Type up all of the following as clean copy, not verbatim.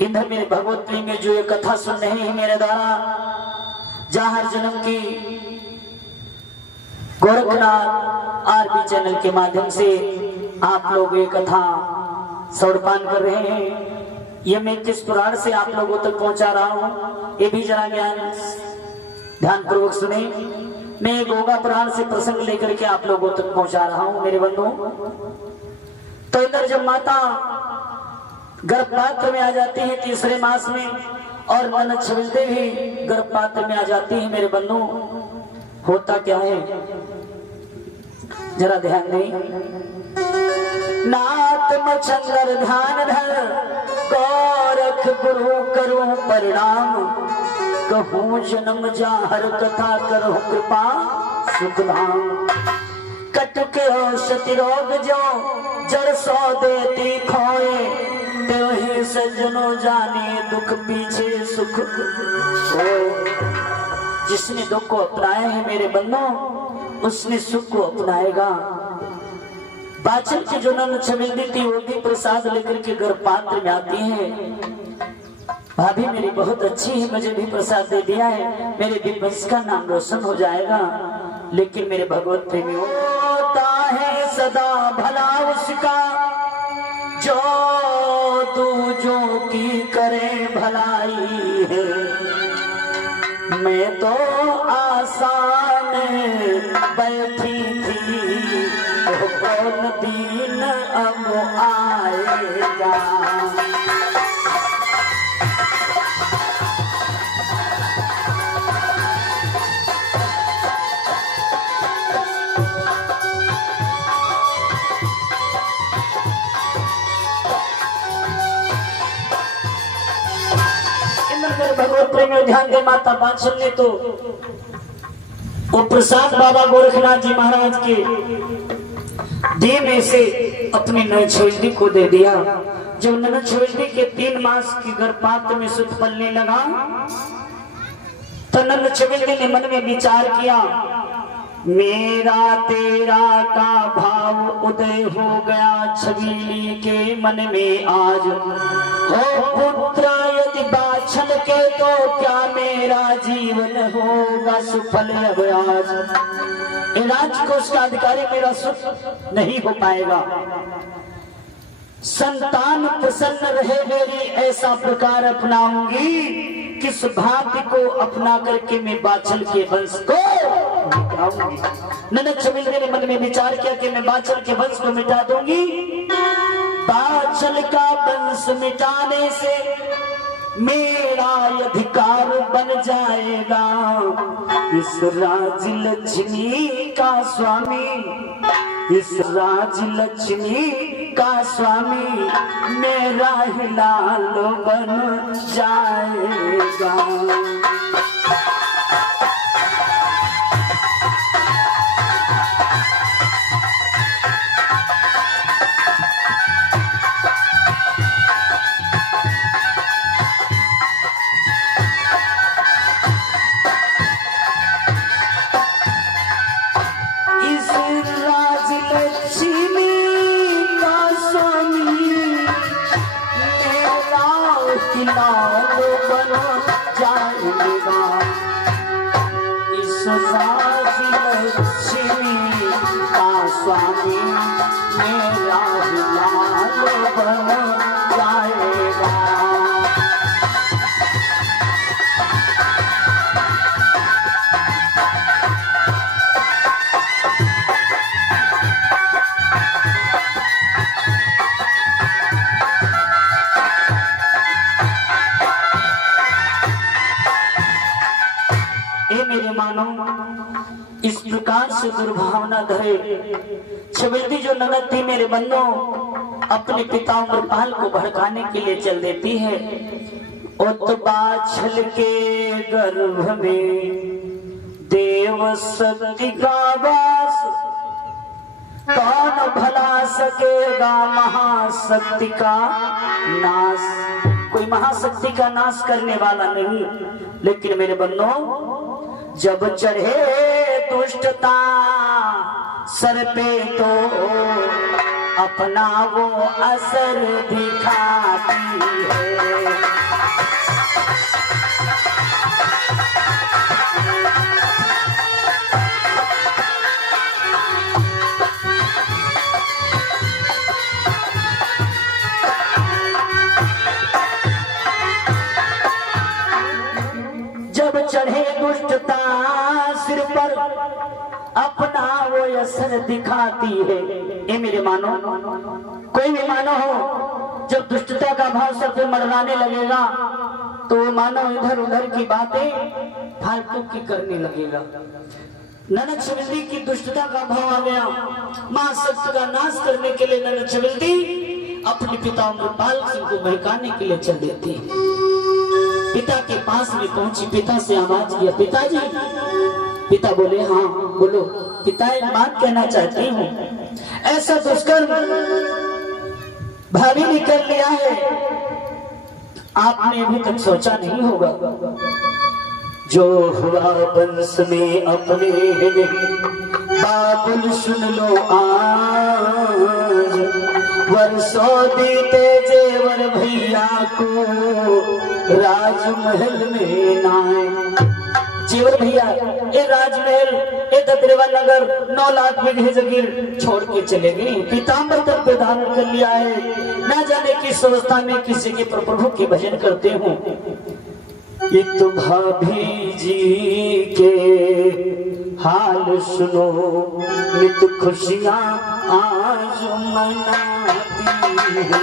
इधर मेरे भगवत प्रेमी में जो ये कथा सुन रहे हैं मेरे द्वारा, जहाँ हर जन्म की गोरखनाथ आरबी चैनल के माध्यम से आप लोग ये कथा श्रवण कर रहे हैं। ये मैं किस पुराण से आप लोगों तक पहुंचा रहा हूँ, ये भी जरा ध्यान पूर्वक सुने। मैं एक गोगा पुराण से प्रसंग लेकर के आप लोगों तक पहुंचा रहा हूँ मेरे बंधुओं। तो इधर जब माता गर्भपात में आ जाती है तीसरे मास में, और ननद छबिलते भी गर्भपात में आ जाती है मेरे बंधु, होता क्या है जरा ध्यान दें। नाथ मछंदर ध्यान धर, गौरख गुरु करो प्रणाम, कहूँ जन्म जा हर कथा करो कृपा सुख धाम। कटके औषधि रोग जो जड़ सौ देती खोए, त्यों सज्जनों जाने दुख पीछे सुख हो। जिसने दुख को अपनाया है मेरे बंधु, उसने सुख को अपनाएगा। बाचल की जो नन छबिलदी थी वो भी प्रसाद लेकर के गर्भपात्र में आती है। भाभी मेरी बहुत अच्छी है, मुझे भी प्रसाद दे दिया है, मेरे भी वंश का नाम रोशन हो जाएगा। लेकिन मेरे भगवत प्रेमियों, होता है सदा भला उसका जो दूजों की करे भलाई है। मैं तो आसान बैठी थी, तो कौन दिन अब आएगा। भगवत प्रेम में ध्यान दे। माता बादशाह ने तो वो प्रसाद बाबा गोरखनाथ जी महाराज के देह में से अपनी ननद को दे दिया। जब ननद के 3 मास की गर्भपात में सुध पलने लगा, तो ननद ने मन में विचार किया, मेरा तेरा का भाव उदय हो गया छबीली के मन में आज। हो पुत्र यदि बाछल के तो क्या मेरा जीवन होगा सुफल अब आज। राजकोष का अधिकारी मेरा सुख नहीं हो पाएगा। संतान प्रसन्न रहे मेरी ऐसा प्रकार अपनाऊंगी, किस भांति को अपना करके मैं बाछल के वंश को ननद छबिलदी ने मन में विचार किया कि मैं बाछल के वंश को मिटा दूंगी। बाछल का वंश मिटाने से मेरा अधिकार बन जाएगा। इस राज लक्ष्मी का स्वामी, इस राज लक्ष्मी का स्वामी मेरा ही लाल बन जाएगा। स्वामी मेरा लाल बन जाएगा। ए मेरे मानो, इस प्रकार से दुर्भावना धरे छबिलदी जो ननद थी मेरे बंधु, अपने पिता उम्रपाल को भड़काने के लिए चल देती है। उत बाछल के गर्भ में देव शक्ति का वास, कौन भला सकेगा महाशक्ति का नाश। कोई महाशक्ति का नाश करने वाला नहीं। लेकिन मेरे बंधु, जब चढ़े दुष्टता सर पे तो अपना वो असर दिखाती है। दर्शन दिखाती है। ये मेरे मानो, कोई भी मानो हो, जब दुष्टता का भाव सब पे मरवाने लगेगा तो मानो इधर उधर की बातें फालतू की करने लगेगा। ननद छबिल्ली की दुष्टता का भाव आ गया, मां सत्य का नाश करने के लिए ननद छबिल्ली अपने पिता अमृतपाल सिंह को बहकाने के लिए चल देती है। पिता के पास में पहुंची, पिता से आवाज किया, पिताजी। पिता बोले, हाँ बोलो। पिता, एक बात कहना चाहती हूँ, ऐसा दुष्कर्म भाभी ने कर लिया है, आपने अभी तक सोचा नहीं होगा। जो हुआ वंश में अपने बाबुल सुन लो आज, वर्षों बीते जेवर भैया को राजमहल में नाए। जेवर भैया ये राजमहल, ये ददरेवा नगर 9 लाख बीघे जगीर छोड़ के चले गए। पीताम्बर तक पे धारण कर लिया है, ना जाने किस अवस्था में किसी के प्रभु के भजन करते हो। तो भाभी जी के हाल सुनो, नित खुशियां आज मनाती है।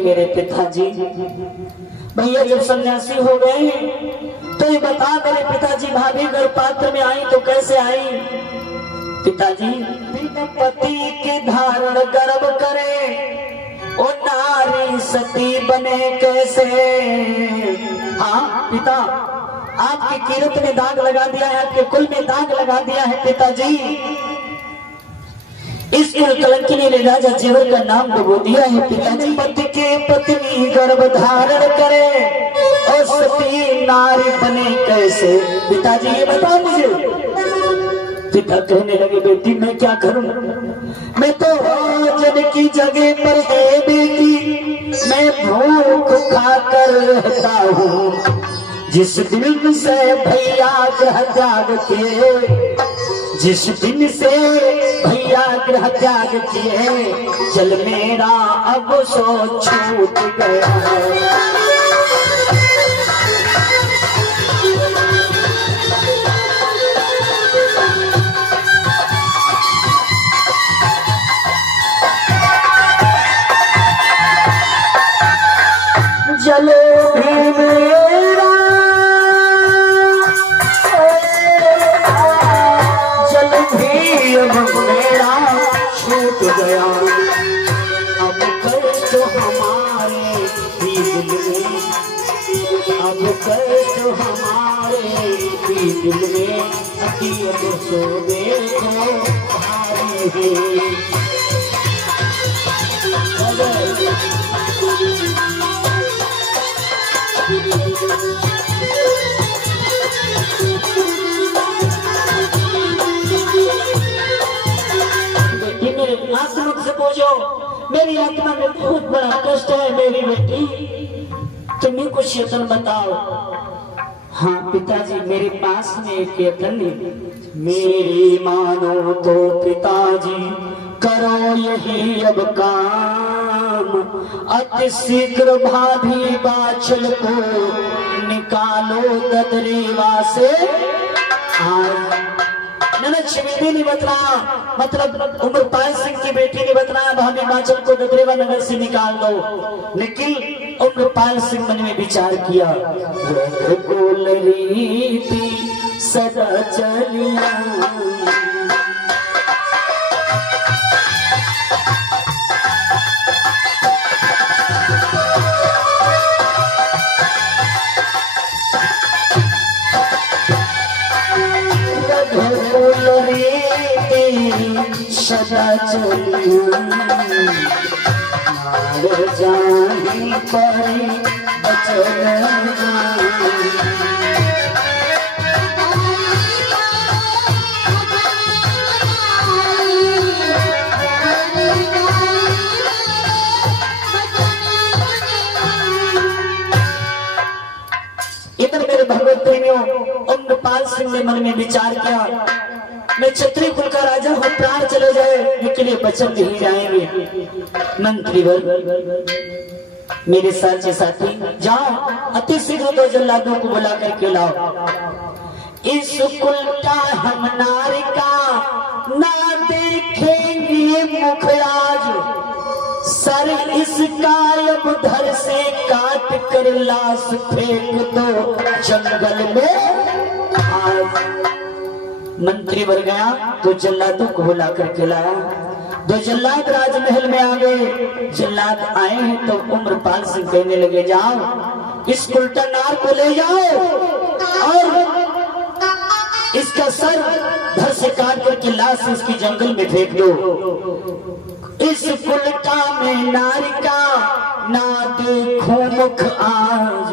मेरे पिताजी, भैया जब सन्यासी हो गए तो ये बता, मेरे पिताजी भाभी घर पात्र में आई तो कैसे आई? पिताजी, पति के धारण गर्भ करे ओ नारी सती बने कैसे? हाँ पिता, आपके कीरत ने दाग लगा दिया है, आपके कुल में दाग लगा दिया है पिताजी। इस कलंकिनी ने राजा जेवर का नाम डुबो दिया है पिताजी। पति के पत्नी गर्भ धारण करे और सती नारी बने कैसे? पिताजी ये बताओ मुझे। पिता कहने लगे, बेटी मैं क्या करूं, मैं तो जन की जगह पर है बेटी, मैं भूख खाकर रहता हूँ। जिस दिन से भैया ग्रह त्याग किए, जिस दिन से भैया ग्रह त्याग किए, चल मेरा अब सो छूट गया है। चलो भी मेरा, चलो भी अब मेरा छूट गया। अब कष्ट हमारे भी दिल में, अब कष्ट हमारे भी दिल में, अब सो देखो भारी है। आत्मा से पूछो, मेरी आत्मा में बहुत बड़ा कष्ट है मेरी बेटी, तुम्हें कुछ यतन बताओ। हाँ पिताजी, मेरे पास में एक यतन है। मेरी मानो तो पिताजी करो यही अब काम, अति शीघ्र भाभी बाछल को निकालो ददरीवा से। ननद शिवेदी ने बतलाया, मतलब उम्रपाल सिंह की बेटी ने बतलाया भाभी बाचल को ददरेवा नगर से निकाल दो। लेकिन उम्रपाल सिंह मन में विचार किया, रघुकुल रीति सदा चलिया, सदा चलिया, मार जानी परी बचन इधर मेरे भगवत प्रेमियों, उम्रपाल सिंह ने मन में विचार किया, मैं क्षत्रिय कुल का राजा हूँ, प्राण चले जाए लेकिन ये बचन नहीं जाएंगे। मंत्रीवर मेरे साथी साथी जाओ, अति शीघ्र दो जल्लादों को बुला करके लाओ। इस कुल का हम नारी का ना देखेंगे मुखराज, सर इसका अब धर से काट कर लाश फेंक दो जंगल में आज। मंत्री बन गया तो जल्लादों को बुला करके लाया। दो जल्लाद राजमहल में आ गए। जल्लाद आए हैं तो उम्रपाल सिंह कहने लगे, जाओ इस कुल्टनार को ले जाओ और इसका सर धर से काट करके लाश इसकी जंगल में फेंक दो। इस कुलटा में नारी का ना देखो मुख आज,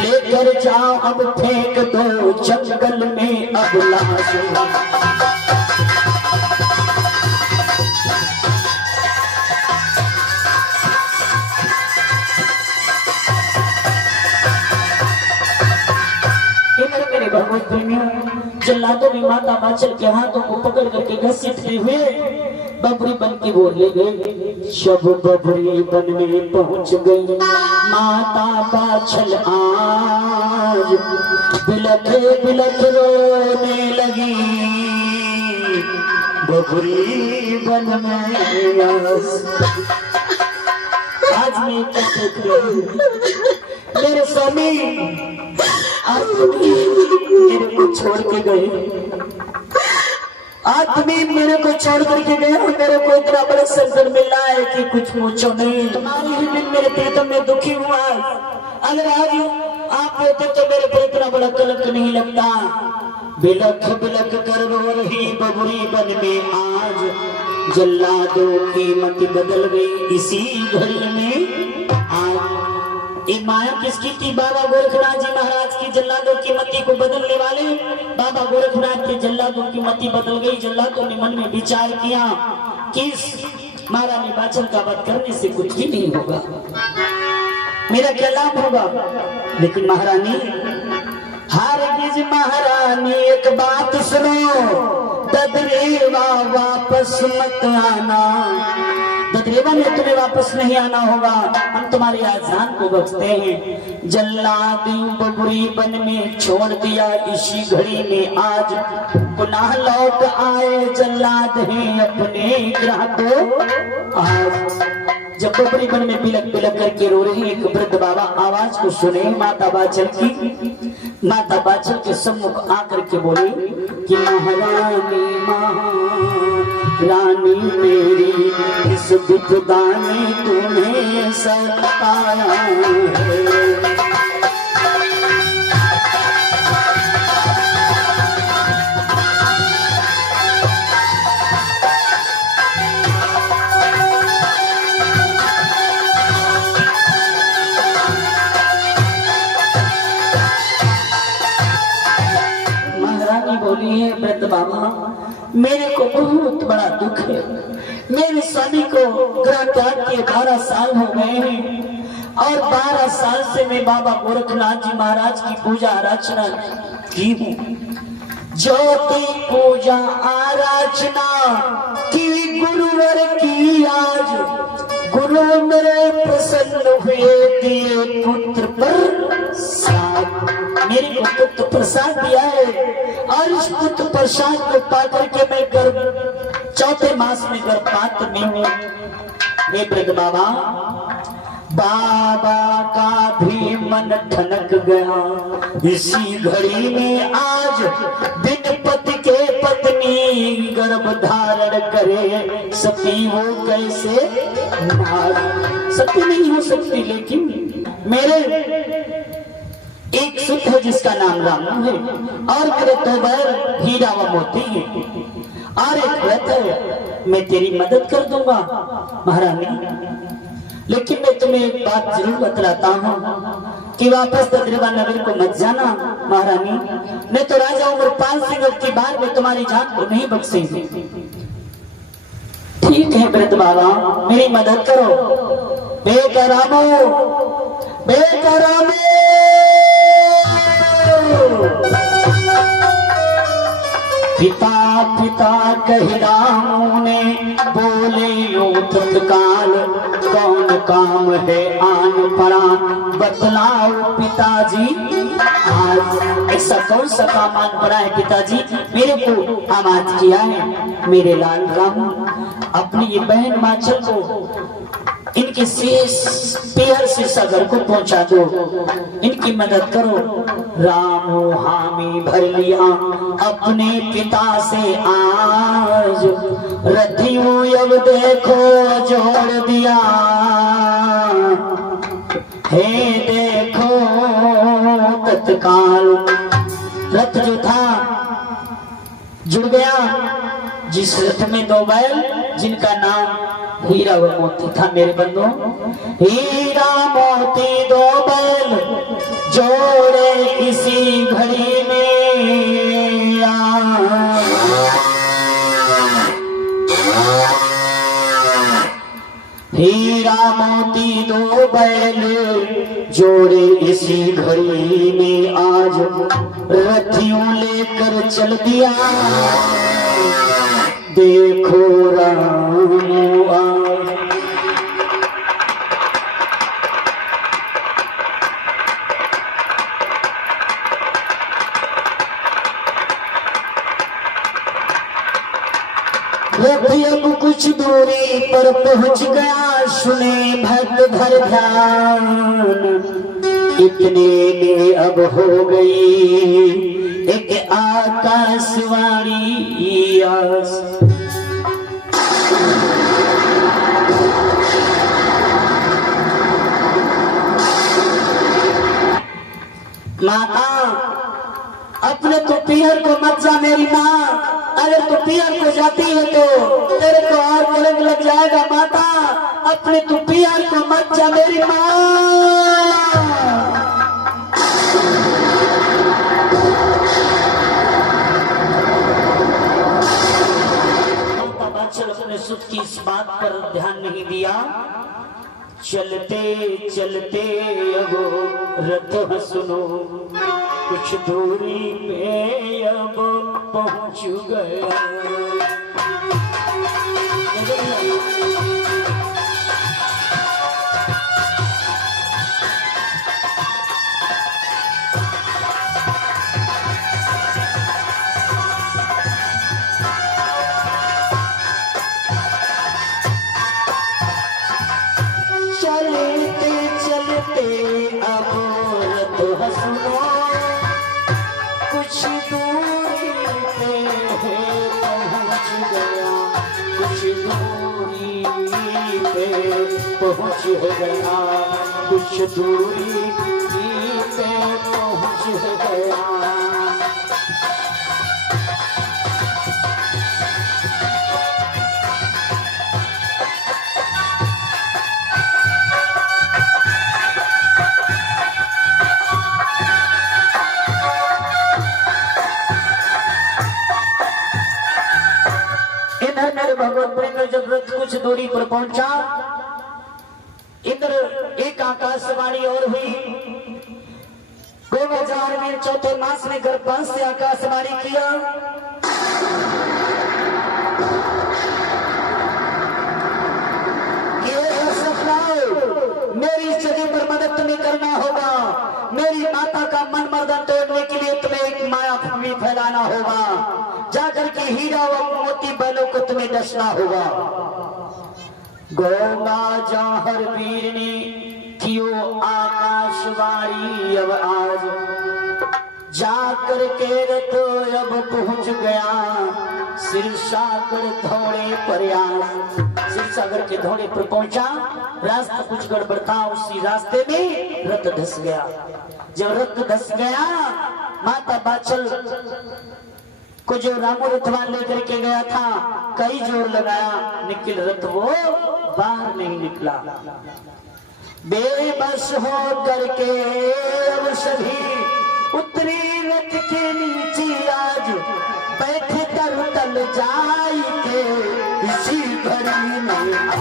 लेकर जाओ अब फेंक दो जंगल में अब लाश। मेरे भगवत प्रेमियों, जल्लादों ने माता बाचल के हाथों को पकड़ करके घसीटते हुए बबरी बन की ओर ले गए। शब बबरी बन में पहुंच गई माता बाचल आज, बिलख बिलख रोने लगी बबरी बन में। आज मैं क्या देख रही हूँ, मेरे स्वामी आज मेरे को छोड़ के गए, आज तुम्हें मेरे को छोड़ करके गए और मेरे को इतना बड़ा संकट मिला है कि कुछ पूछो नहीं। तुम्हारी ही दिन मेरे प्रीतम में दुखी हुआ, अगर आज आप होते तो मेरे को इतना बड़ा कलंक नहीं लगता। बिलख बिलख कर रो रही बबरी बन में आज, जल्लादों की मति बदल गई इसी घड़ी में आज। एक माया किसकी थी? बाबा गोरखनाथ जी महाराज की। जल्लादों की मति को बदलने वाले बाबा गोरखनाथ के जल्लादों की मति बदल गई। जल्लादों ने मन में विचार किया कि इस महारानी बाचल का वध करने से कुछ भी नहीं होगा, मेरा क्या लाभ होगा। लेकिन महारानी, हारगिज महारानी एक बात सुनो, ददरेवा वापस मत आना। ददरेवा में तुम्हें वापस नहीं आना होगा, हम तुम्हारी आजान को बख्शते हैं। जल्लाद बबरी बन में छोड़ दिया इसी घड़ी में आज, पुनः लौट आए जल्लाद हैं अपने ग्रह को आज। जब बबरी बन में बिलक बिलक करके रो रही एक वृद्ध बाबा आवाज को सुने माता बाचल की, माता बाचल के सम्मुख आकर के बोली कि महारानी महारानी मेरी, इस विपदा ने तुम्हें सताया है। बोली है वृद्ध बाबा, मेरे को बहुत बड़ा दुख है। मेरे स्वामी को ग्रह त्याग के 12 साल हो गए हैं और 12 साल से मैं बाबा गोरखनाथ जी महाराज की पूजा आराधना की हूँ। ज्योति पूजा आराधना की गुरुवर की आज, गुरु मेरे प्रसन्न हुए दिए पुत्र पर नाथ मेरे को पुत्र प्रसाद दिया है और इस पुत्र प्रसाद को पाकर के मैं गर्भ चौथे मास में गर्भपात में हूँ। हे वृद्ध बाबा, बाबा का भी मन ठनक गया। इसी घड़ी में आज बिन पति के पत्नी गर्भ धारण करे, सती वो कैसे सती नहीं हो सकती। लेकिन मेरे एक सुत है जिसका नाम राम है और मेरे दो बैल हीरा व मोती है और एक व्रत है, मैं तेरी मदद कर दूंगा महारानी। लेकिन मैं तुम्हें एक बात जरूर बतलाता हूँ कि वापस तद्रिवा नगर को मत जाना महारानी, नहीं तो राजा उमरपाल सिंह की बार में तुम्हारी जान को नहीं बख्शेंगे। ठीक है वृद्ध बाबा, मेरी मदद करो। बेकरामो बेकरामो पिता पिता कह राम ने बोले यूं तत्काल, कौन काम है आन पड़ा बतलाओ पिताजी। आज ऐसा कौन सा काम आन पड़ा है पिताजी, मेरे को आवाज किया है। मेरे लाल राम अपनी ये बहन माचल को इनके पीहर से सगर को पहुंचा दो, इनकी मदद करो। राम हामी भर लिया अपने पिता से आज, रथियों अब देखो जोड़ दिया, हे देखो तत्काल। रथ जो था जुड़ गया, जिस रथ में दो बैल जिनका नाम हीरा व मोती था। मेरे बंधु, हीरा मोती दो बैल जोड़े इसी घड़ी में हीरा मोती दो बैल जोड़े इसी घड़ी में आज, रथियों लेकर चल दिया देखो राम आज। रथ अब कुछ दूरी पर पहुंच गया, सुने भक्त भर ध्यान, इतने में अब हो गई एक आकाशवाणी आस। माता अपने तो पीहर को मत जा मेरी माँ, अगर तू पीहर को जाती है तो तेरे को और कलंक लग जाएगा। माता अपने तू पीहर को मत जा मेरी माँ। अपने सुख की इस बात पर ध्यान नहीं दिया। चलते चलते अब रथ सुनो कुछ दूरी पे अब पहुंच गया। पहुंच गया कुछ दूरी पे पहुंच गया। इधर मेरे भगवत प्रेम जब रथ कुछ दूरी पर पहुंचा, इधर एक आकाशवाणी और हुई। 2000 में चौथे मास में गर्भपात से आकाशवाणी किया। मेरी इस जगह पर मदद तुम्हें करना होगा। मेरी माता का वहां जाकर के हीरा व मोती बैलों को तुम्हें डसना होगा। गौगा जौहर वीर ने कियो आकाशवाणी, अब आज जाकर के रतो अब पहुंच गया सिरसागर धोड़े प्रयास। सिरसागर के धोड़े पर पहुंचा, रास्ता कुछ गड़बड़ था, उसी रास्ते में रथ धस गया। जब रथ धस गया, माता बाचल को जो रामू रथवान लेकर के गया था, कई जोर लगाया, निकल रथ वो बाहर नहीं निकला। बेबस हो करके अब सभी उतरी रथ के नीचे, आज बैठे तल तल जाई के इसी घड़ी में आओ।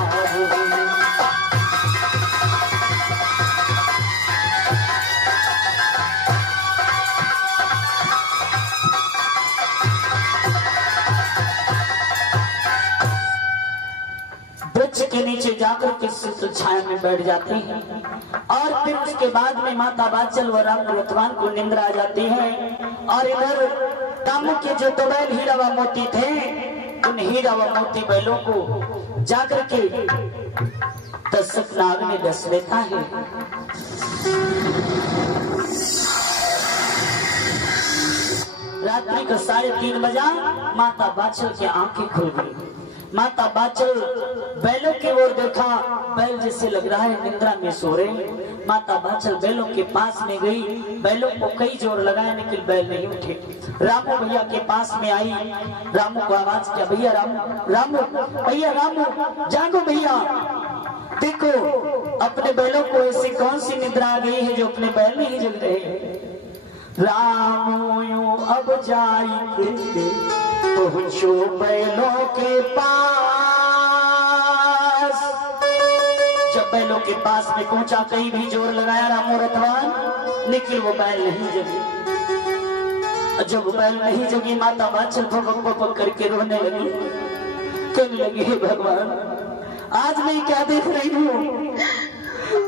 वृक्ष के नीचे जाकर के छाया में बैठ जाती है और फिर उसके बाद में माता बाचल व राम रथवान को निंद्रा आ जाती है। और इधर रामू के जो दो बैल हीरा व मोती थे, उन हीरा व मोती बैलों को जाकर के दशक नाग ने डस लेता है। रात्रि का 3:30 बजा, माता बाचल की आंखें खुल गई। माता बाचल बैलों की ओर देखा, बैल जैसे लग रहा है निद्रा में सो रहे। माता बाचल बैलों के पास में गई, बैलों को कई जोर लगाया लेकिन बैल नहीं उठे। रामू भैया के पास में आई, रामू को आवाज किया, भैया रामू, रामू भैया, रामू जागो भैया, देखो अपने बैलों को ऐसी कौन सी निद्रा आ गई है जो अपने बैल नहीं जग रहे। रामू यूं अब जाई पहुंचो बैलों के पास। जब बैलों के पास में पहुंचा, कहीं भी जोर लगाया रामू रथवान, लेकिन वो बैल नहीं जगी। जब बैल नहीं जगी, माता बाचल भपक भपक करके रोने लगी, कहने लगी, हे भगवान, आज मैं क्या देख रही हूँ,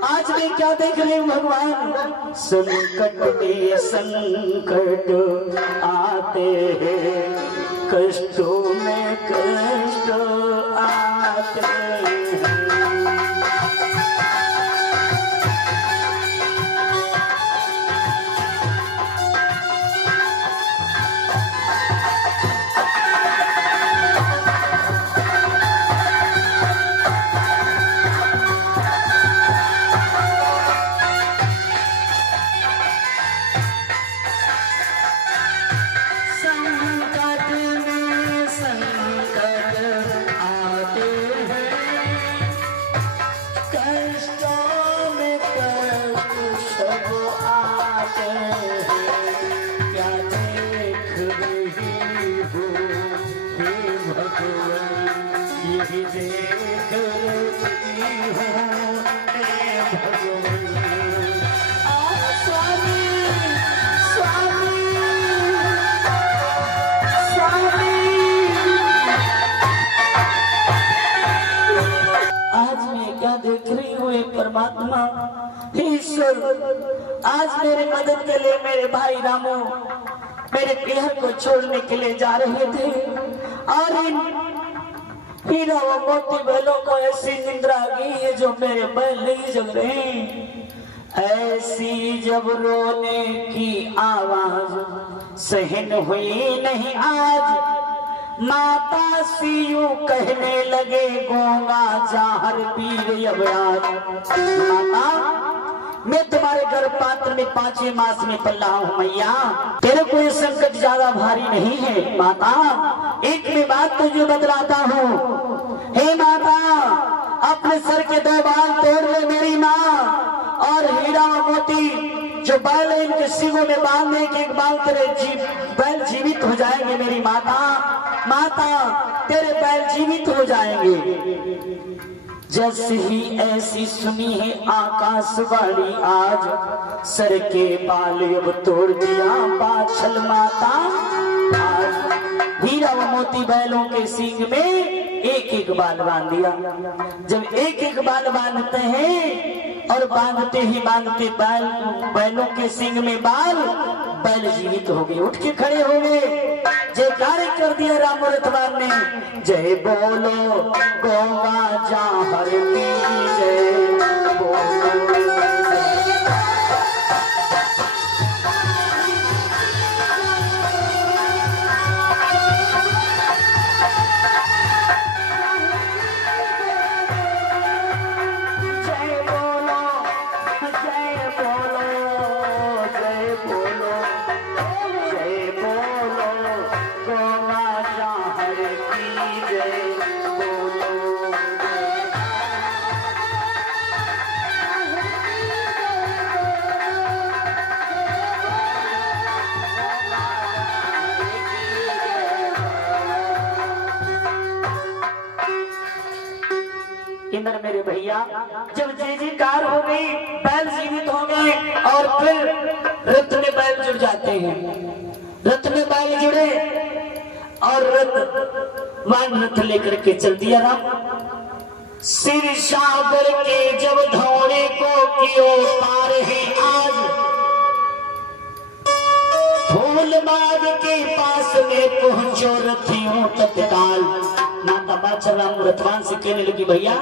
आज मैं क्या देख रही हूँ भगवान। संकट में संकट आते हैं, कष्टों में कष्ट आते हैं। परमात्मा ईश्वर, आज मेरे मदद के लिए मेरे भाई रामू मेरे प्रियर को छोड़ने के लिए जा रहे थे और इन हीरा व मोती बैलों को ऐसी निंद्रा आ गई है जो मेरे बैल नहीं जग रहे। ऐसी जब रोने की आवाज सहन हुई नहीं आज, माता सियू कहने लगे, गूंगा जौहर वीर अबराज। माता, मैं तुम्हारे गर्भ पात्र में 5वें मास में पल रहा हूँ मैया, तेरे को ये संकट ज्यादा भारी नहीं है। माता, एक में बात तुझे बतलाता हूँ, हे माता, अपने सर के 2 बाल तोड़ ले मेरी माँ, और हीरा मोती जो बैल है इनके सींगों में बांधने के एक बाल तेरे बैल जीवित हो जाएंगे मेरी माता। माता, तेरे बैल जीवित हो जाएंगे। जैसे ही ऐसी सुनी है आकाशवाणी, आज सर के बाल अब तोड़ दिया बाछल माता। आज हीरा व मोती बैलों के सींग में एक एक बाल बांध दिया। जब एक एक बाल बांधते हैं और बांधते ही बांधते बैलों के सींग में बाल, बैल जीवित हो गए, उठ के खड़े हो गए। जयकार कर दिया राम रतवान ने। जय बोलो गौवा जाहर की जय बोलो। इंद्र मेरे भैया जब जय जयकार हो गई, बैल जीवित हो गए और फिर रथ में बैल जुड़ जाते हैं। रथ में बैल जुड़े और रथ वान रथ लेकर के चल दिया राम। सिर सागर के जब धौड़े को कियो पार है आज, फूलबाग के पास में पहुंचो रथियों तत्काल। माता बादशाह राम रथवान से कहने लगी भैया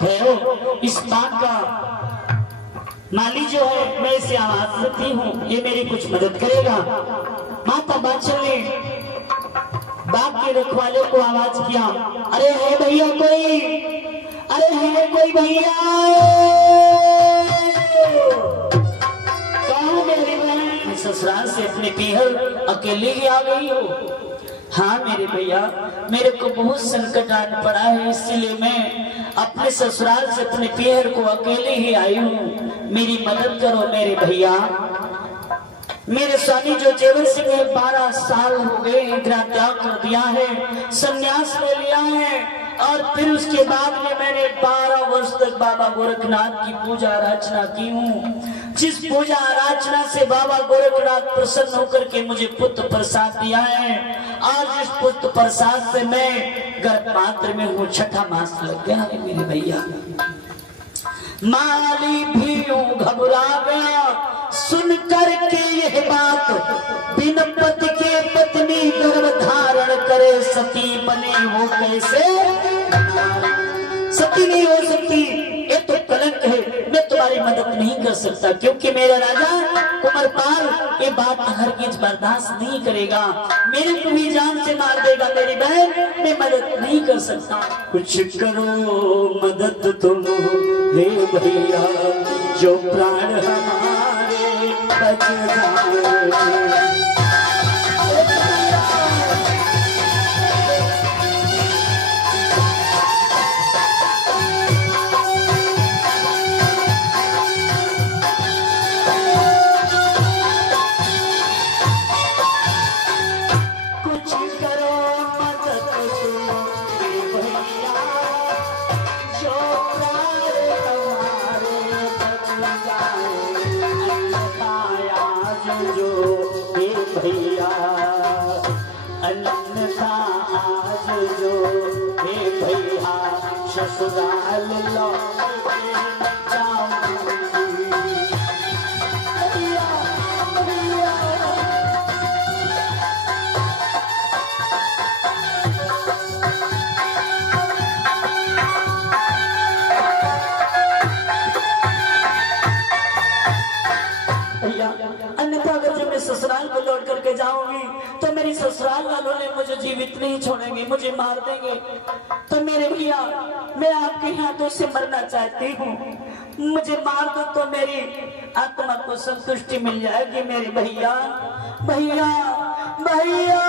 ठहरो, इस बात का माली जो है मैं इसे आवाज देती हूँ, ये मेरी कुछ मदद करेगा। माता बादशाह ने बाग के रखवाले को आवाज किया, अरे है भैया कोई, अरे है कोई भैया, कौन मेरी बहन ससुराल से अपने पीहर अकेले ही आ गई हो। हाँ मेरे भैया, मेरे को बहुत संकट आने पड़ा है, इसलिए मैं अपने ससुराल से अपने पीहर को अकेले ही आई हूँ, मेरी मदद करो मेरे भैया। मेरे स्वामी जो जेवर सिंह है 12 साल हो गए इंद्रा त्याग कर दिया है, संन्यास ले लिया है और फिर उसके बाद में मैंने 12 वर्ष तक बाबा गोरखनाथ की पूजा अर्चना की हूँ। जिस पूजा अर्चना से बाबा गोरखनाथ प्रसन्न होकर के मुझे पुत्र प्रसाद दिया है, आज इस पुत्र प्रसाद से मैं गर्भपात्र में हूँ, 6ठा मास लग गया है मेरे भैया। माली भी यूं घबरा गया सुन करके यह बात, बिन पति के पत्नी गर्भ धारण करे सती बने हो कैसे, सती नहीं हो सकती, ये तो कलंक है, मैं तुम्हारी मदद नहीं कर सकता क्योंकि मेरा राजा कुंवरपाल ये बात हरगिज बर्दाश्त नहीं करेगा, मेरे को भी जान से मार देगा मेरी बहन, मैं मदद नहीं कर सकता। कुछ करो मदद तुम हे भैया, जो प्राण हमारे बच जाए। ससुराल अन्यथा अगर जब मैं ससुराल को लौट करके जाऊंगी तो मेरी ससुराल वालों ने मुझे जीवित नहीं छोड़ेंगे, मुझे मार देंगे। तो मेरे भैया मैं आपके हाथों से मरना चाहती हूँ, मुझे मार दो तो मेरी आत्मा को संतुष्टि मिल जाएगी मेरे भैया। भैया भैया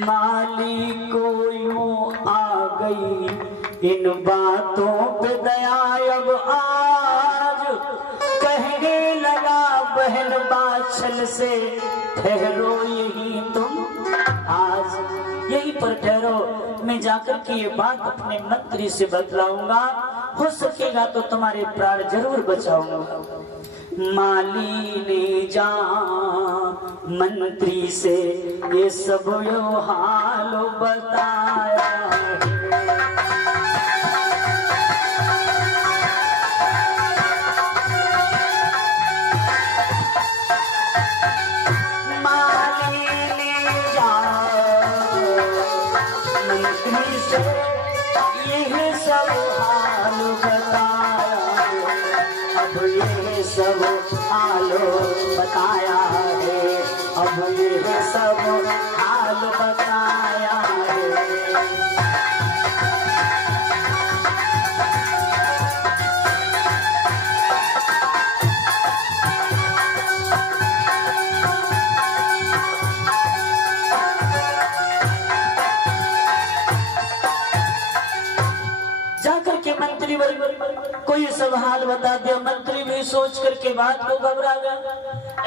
माली को यूं आ गई इन बातों पे दया, अब आज कहने लगा बहन बाछल से ठहरो यही तुम, आज यहीं पर ठहरो, मैं जाकर के ये बात अपने मंत्री से बतलाऊंगा, हो सकेगा तो तुम्हारे प्राण जरूर बचाऊंगा। माली ने जा मंत्री से ये सब यो हाल बताया, बकाया है, अब ये सब हाल बकाया है। जाकर के मंत्री वर्ग कोई सब हाल बता दिया। मंत्री भी सोच करके बात को घबरा गया।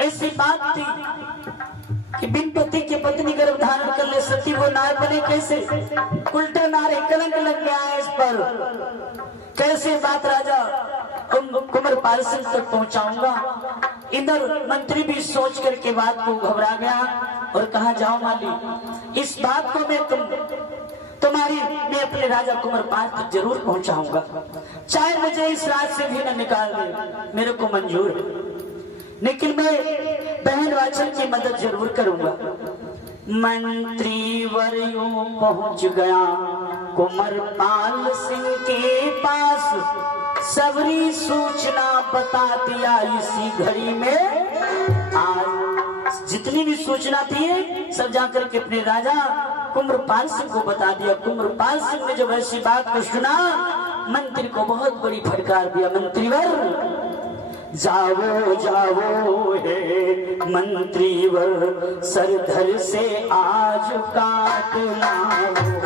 ऐसी बात थी कि बिन पति की पत्नी गर्भ धारण कर ले, सती वो नार बने कैसे? उल्टा नारे कलंक लग गया है इस पर। कैसे बात राजा कुंवरपाल सिंह तक पहुंचाऊंगा? इधर मंत्री भी सोच करके बात को घबरा गया और कहा, जाओ माली, इस बात को मैं अपने राजा कुंवरपाल तक जरूर पहुंचाऊंगा, चाहे मुझे इस राज से भी न निकाल दे, मेरे को मंजूर है, लेकिन मैं बहन वाचन की मदद जरूर करूंगा। मंत्री वर्यो पहुंच गया कुंवरपाल सिंह के पास, सबरी सूचना बता दिया इसी घड़ी में। आज जितनी भी सूचना थी सब जाकर के अपने राजा कुंवरपाल सिंह को बता दिया। कुंवरपाल सिंह ने जब ऐसी बात को सुना, मंत्री को बहुत बड़ी फटकार दिया। मंत्रीवर जाओ जाओ हे मंत्रीवर, सरधर से आज काट लाओ।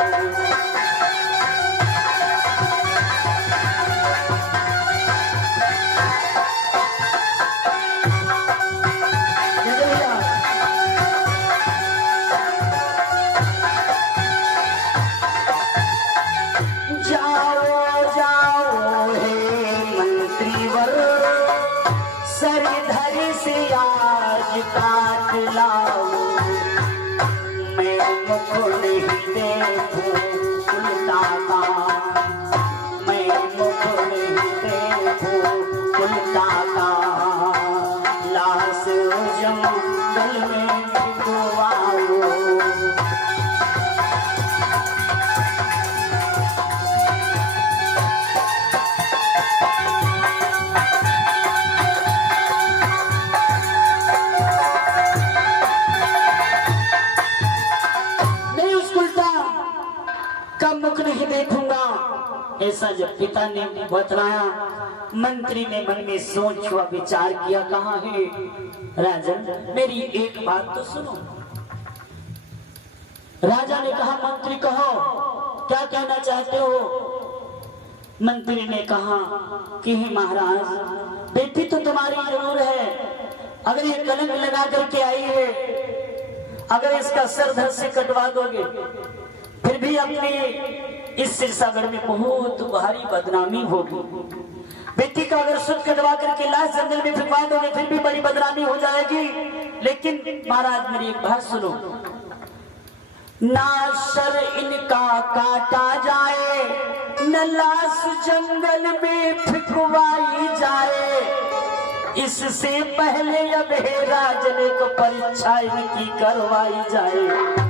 काट लाओ, मैं मुख नहीं देखूं उल्टा का, मैं मुख नहीं देखूं उल्टा का, लाश जंगल में भिगवाओ। मुख नहीं देखूंगा, ऐसा जब पिता ने बतलाया, मंत्री ने मन में सोच व विचार किया। कहा है राजन, मेरी एक बात तो सुनो। राजा ने कहा, मंत्री कहो, क्या कहना चाहते हो? मंत्री ने कहा कि हे महाराज, बेटी तो तुम्हारी जरूर है, अगर ये कलंक लगा करके आई है, अगर इसका सर धड़ से कटवा दोगे, फिर भी अपने इस सिरसागढ़ में बहुत भारी बदनामी होगी। बेटी का अगर सुध कटवा करके लाश जंगल में फिरवा दोगे, फिर भी बड़ी बदनामी हो जाएगी। लेकिन महाराज मेरी एक बात सुनो, ना सर इनका काटा जाए, न लाश जंगल में फिकवाई जाए, इससे पहले अब हे राजन को परीक्षा इनकी करवाई जाए।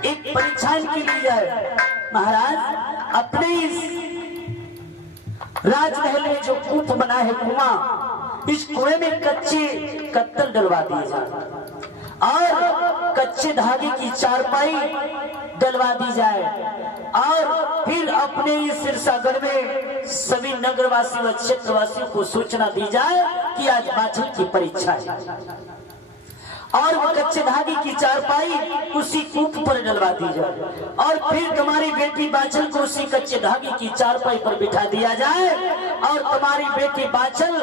एक परीक्षा इनकी ली जाए। महाराज अपने इस राजमहल में जो कूप बना है कुआं, इस कुएं में कच्चे कत्तल डलवा दिए जाए और कच्चे धागे की चारपाई डलवा दी जाए, और फिर अपने इस सिरसागढ़ में सभी नगरवासी व क्षेत्रवासियों को सूचना दी जाए कि आज बाछल की परीक्षा है, और वो कच्चे धागे की चारपाई उसी कूप पर डलवा दी जाए, और फिर तुम्हारी बेटी बाछल को उसी कच्चे धागे की चारपाई पर बिठा दिया जाए, और तुम्हारी बेटी बाछल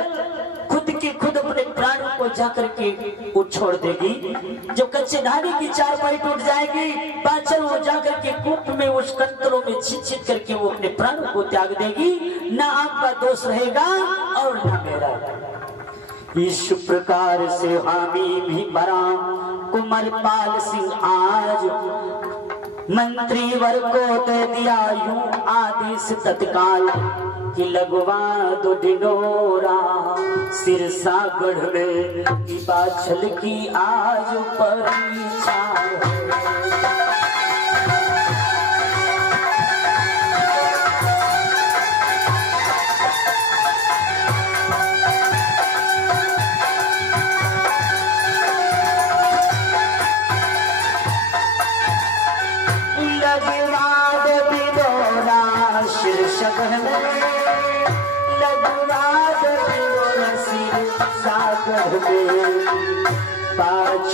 खुद की खुद अपने प्राणों को जाकर के वो छोड़ देगी। जो कच्चे धागे की चारपाई टूट जाएगी, बाछल वो जाकर के कूप में उस कंकरों में छिट करके वो अपने प्राणों को त्याग देगी। ना आपका दोष रहेगा और ना मेरा। इस प्रकार से हामी भी बरा कुंवरपाल सिंह आज मंत्रीवर को दे दिया यूं आदेश तत्काल कि लगवा दो ढिंढोरा सिरसागढ़ में, बाछल की आज परीक्षा है।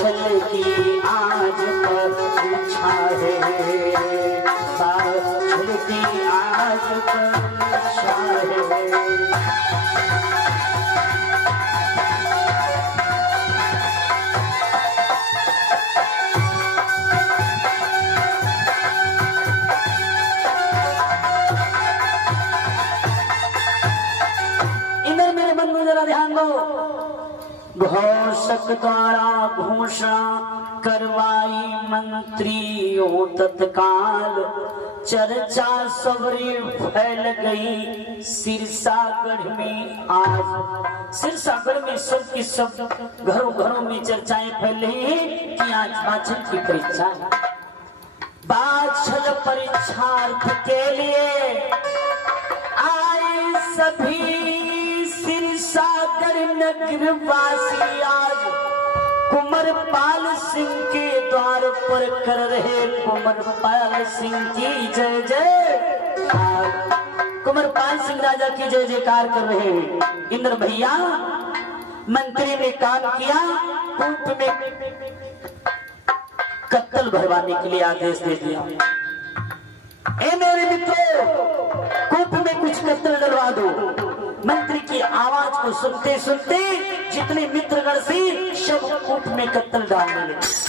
बाछल की आज परीक्षा है, बाछल की आज परीक्षा है। इधर मेरे मन में जरा ध्यान दो। घोषक द्वारा घोषणा करवाई मंत्रियों तत्काल, चर्चा सबरी फैल गई सिरसागढ़ में आज। सिरसागढ़ में सब की सब घरों घरों में चर्चाएं फैल रही हैं कि आज बाछल की परीक्षा है। बाछल परीक्षार्थ के लिए आए सभी सिरसागढ़ नगरवासी आज कुंवरपाल सिंह के द्वार पर कर रहे कुंवरपाल सिंह की जय जय। कुंवरपाल सिंह राजा की जय जयकार कर रहे हैं। इंद्र भैया मंत्री ने काम किया, कूप में कत्तल भरवाने के लिए आदेश दे दिया। ए मेरे मित्रों, कूप में कुछ कत्तल डलवा दो। मंत्री की आवाज को सुनते सुनते जितने मित्रगण से सब कूप में कत्तल डालने लगे।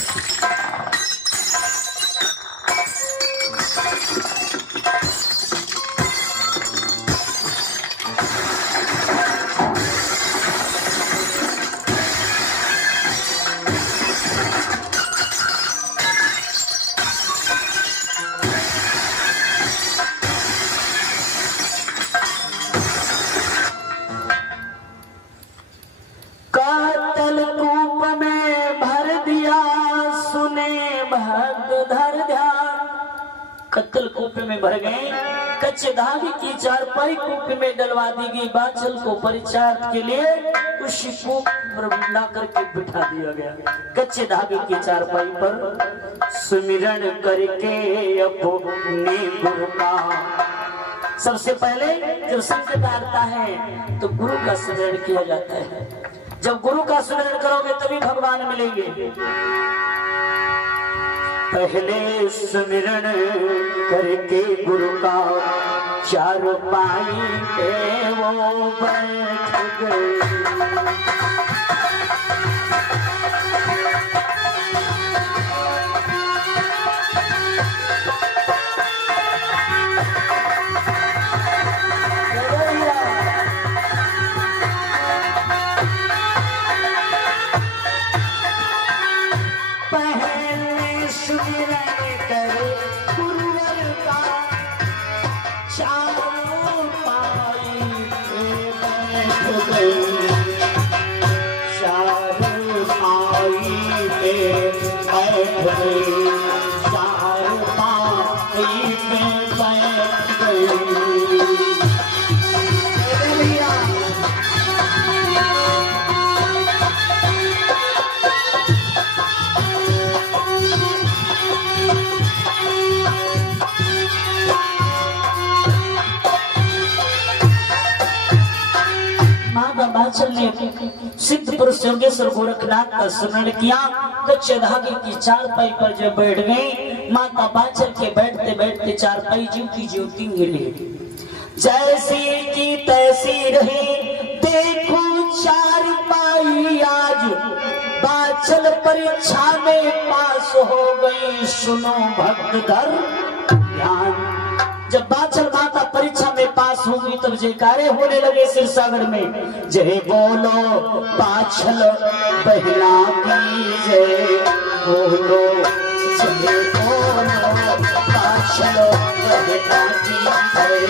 कत्तल कूप में भर गए। कच्चे धागे की चारपाई कूप में डलवा दी गई। बाछल को परीक्षार्थ के लिए उसी कूप पर ला करके बिठा दिया गया। कच्चे धागे की चारपाई पर सुमिरन करके अपने गुरु का। सबसे पहले जब संकट आता है तो गुरु का सुमिरन किया जाता है। जब गुरु का सुमिरन करोगे तभी भगवान मिलेंगे। पहले सुमिरन करके गुरु का चारपाई पे वो बैठ गए। सिद्ध पुरुष योगेश्वर गोरखनाथ का स्मरण किया। कच्चे धागे की चारपाई पर जब बैठ गए, माता बाछल के बैठते बैठते चारपाई ज्यों की ज्योति मिली। जैसी की तैसी रही देखो चारपाई आज, बाछल परीक्षा में पास हो गई सुनो भक्त घर ध्यान। जब बाछल माता परीक्षा में पास होगी तब जयकारे होने लगे सिरसागढ़ में। जय बोलो बाछल बहना की जय बोलो, जय बोलो बाछल बहना की जय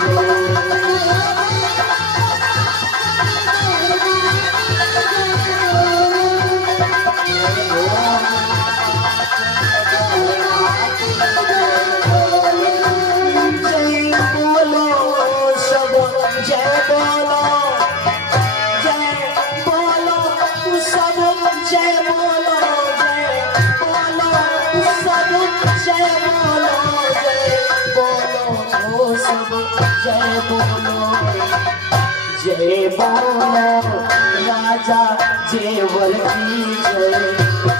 बोलो। जय बोलो जय बोलो राजा जेवर की जय।